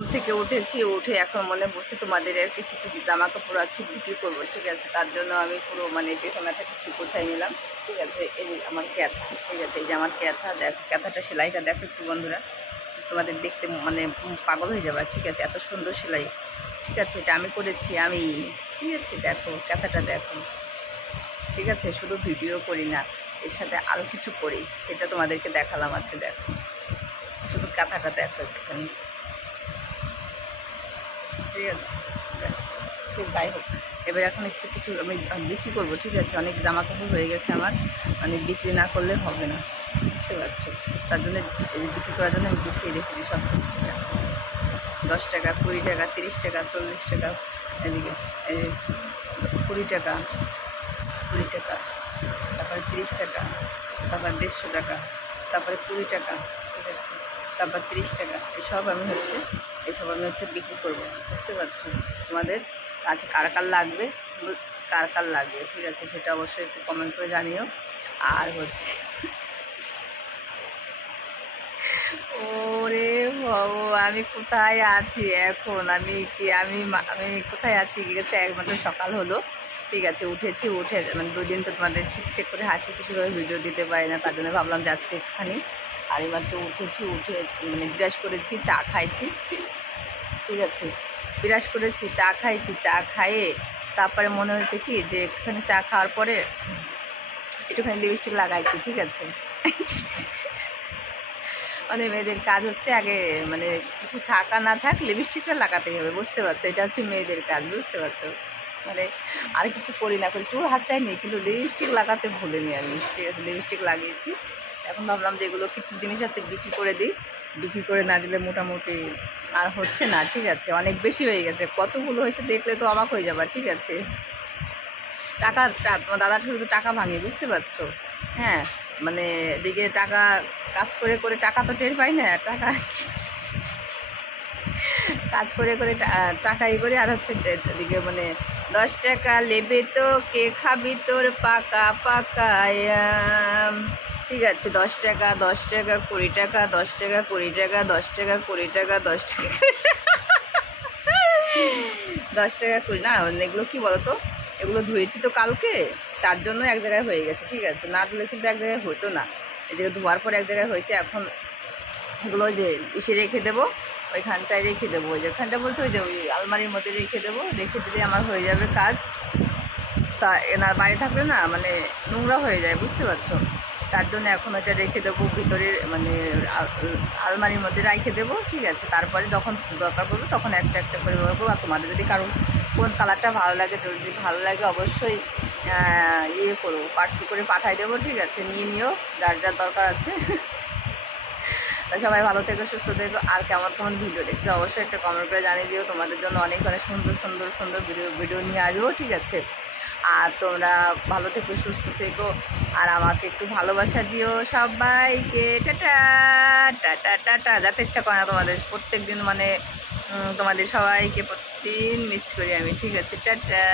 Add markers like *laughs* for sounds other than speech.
থেকে উঠেছি, উঠে এখন মনে বসে তোমাদের আর কি কিছু জামা কাপড় আছে বিক্রি করব, ঠিক আছে? তার জন্য আমি পুরো মানে পেছনাটাকে একটু গোছাই নিলাম, ঠিক আছে? এই আমার ক্যাথা, ঠিক আছে? এই যে আমার ক্যাথা, দেখো, ক্যাথাটা সেলাইটা দেখো একটু বন্ধুরা। তোমাদের দেখতে মানে পাগল হয়ে যাবে, ঠিক আছে? এত সুন্দর সেলাই, ঠিক আছে? এটা আমি করেছি আমি, ঠিক আছে? দেখো, ক্যাথাটা দেখো, ঠিক আছে? শুধু ভিডিও করি না, এর সাথে আরও কিছু করি, সেটা তোমাদেরকে দেখালাম আজকে, দেখো। শুধু কাঁথাটা দেখো একটুখানি। ঠিক আছে সে যাই হোক, এবার এখন কিছু কিছু আমি বিক্রি করব, ঠিক আছে? অনেক জামা কাপড় হয়ে গেছে আমার মানে বিক্রি না করলে হবে না, বুঝতে পারছ? তার জন্য বিক্রি করার জন্য আমি গুছিয়ে রেখেছি সব দশ টাকা, কুড়ি টাকা, তিরিশ টাকা, চল্লিশ টাকা, এদিকে কুড়ি টাকা কুড়ি টাকা, তারপরে তিরিশ টাকা, তারপর দেড়শো টাকা, তারপরে কুড়ি টাকা, ঠিক আছে? তারপর তিরিশ টাকা এসব আমি হচ্ছে এসব আমি হচ্ছে বিক্রি করব। বুঝতে পারছ? তোমাদের কাছে কার কার লাগবে? কার কার লাগবে? ঠিক আছে, সেটা অবশ্যই একটু কমেন্ট করে জানিও। আর হচ্ছে ওরে বাবু, আমি কোথায় আছি এখন? আমি কি, আমি আমি কোথায় আছি? ঠিক আছে, একমাত্র সকাল হলো। ঠিক আছে, উঠেছি, উঠে মানে দুদিন তো তোমাদের ঠিক ঠিক করে হাসি খুশিভাবে ভিডিও দিতে পারি না, তার জন্য ভাবলাম যে আজকে একটুখানি। আর এবার তো উঠেছি, উঠে মানে বিরাজ করেছি, চা খাইছি। ঠিক আছে। বিরাজ করেছি, চা খাইছি, চা খাইয়ে তারপরে মনে হয়েছে কি যে একটুখানি চা খাওয়ার পরে একটুখানি লিপস্টিক লাগাইছি, ঠিক আছে। মানে মেয়েদের কাজ হচ্ছে আগে মানে কিছু থাকা না থাক লিপস্টিকটা লাগাতেই হবে, বুঝতে পারছ? এটা হচ্ছে মেয়েদের কাজ, বুঝতে পারছ? মানে আর কিছু করি না করি চুল হাসাইনি কিন্তু লিপস্টিক লাগাতে ভুলিনি আমি, ঠিক আছে লিপস্টিক লাগিয়েছি। এখন ভাবলাম যে এগুলো কিছু জিনিস আছে বিক্রি করে দিই। বিক্রি করে না দিলে মোটামুটি আর হচ্ছে না, ঠিক আছে? অনেক বেশি হয়ে গেছে। কতগুলো হয়েছে দেখলে তো অবাক হয়ে যাবার ঠিক আছে? টাকা তোমার দাদার শুধু টাকা ভাঙে, বুঝতে পারছ? হ্যাঁ মানে এদিকে টাকা কাজ করে করে টাকা তো টের পাই না, টাকা কাজ করে করে টাকা ই করে, আর হচ্ছে এদিকে মানে দশ টাকা লেবে তো, কে খাবি তোর পাকা পাকা ঠিক আছে, দশ টাকা দশ টাকা, কুড়ি টাকা, দশ টাকা, কুড়ি টাকা, দশ টাকা, কুড়ি টাকা, দশ টাকা। দশ টাকা, কুড়ি, না, এগুলো কি বলতো? এগুলো ধুয়েছি তো কালকে, তার জন্য এক জায়গায় হয়ে গেছে, ঠিক আছে। না ধুলে কিন্তু এক জায়গায় হতো না। এদিকে ধোয়ার পর এক জায়গায় হয়েছে, এখন এগুলো যে ইসে রেখে দেবো ওইখানটায় রেখে দেবো, ওই যেখানটা বলতে ওই যে ওই আলমারির মধ্যে রেখে দেবো, রেখে দিলে আমার হয়ে যাবে কাজ। তা এনার বাইরে থাকলে না মানে নোংরা হয়ে যায়, বুঝতে পারছ? তার জন্য এখন এটা রেখে দেবো, ভিতরে মানে আলমারির মধ্যে রেখে দেবো, ঠিক আছে? তারপরে যখন দরকার পড়বে তখন একটা একটা করে ব্যবহার করব। আর তোমাদের যদি কারও কোন কালারটা ভালো লাগে, যদি ভালো লাগে অবশ্যই ইয়ে করব পার্সেল করে পাঠাই দেবো, ঠিক আছে? নিয়ে নিও, যার যার দরকার আছে। *laughs* তা সবাই ভালো থেকো, সুস্থ থেকো। আর কেমন কেমন ভিডিও দেখতে অবশ্যই একটা কমেন্ট করে জানিয়ে দিও। তোমাদের জন্য অনেক অনেক সুন্দর সুন্দর সুন্দর ভিডিও ভিডিও নিয়ে আসব, ঠিক আছে? আর তোমরা ভালো থেকো, সুস্থ থেকো। আর আমাকে একটু ভালোবাসা দিও সবাইকে। টাটা টাটা টাটা যাতে ইচ্ছা করে না তোমাদের প্রত্যেক দিন মানে তোমাদের সবাইকে প্রতিদিন মিস করি আমি, ঠিক আছে? টাটা।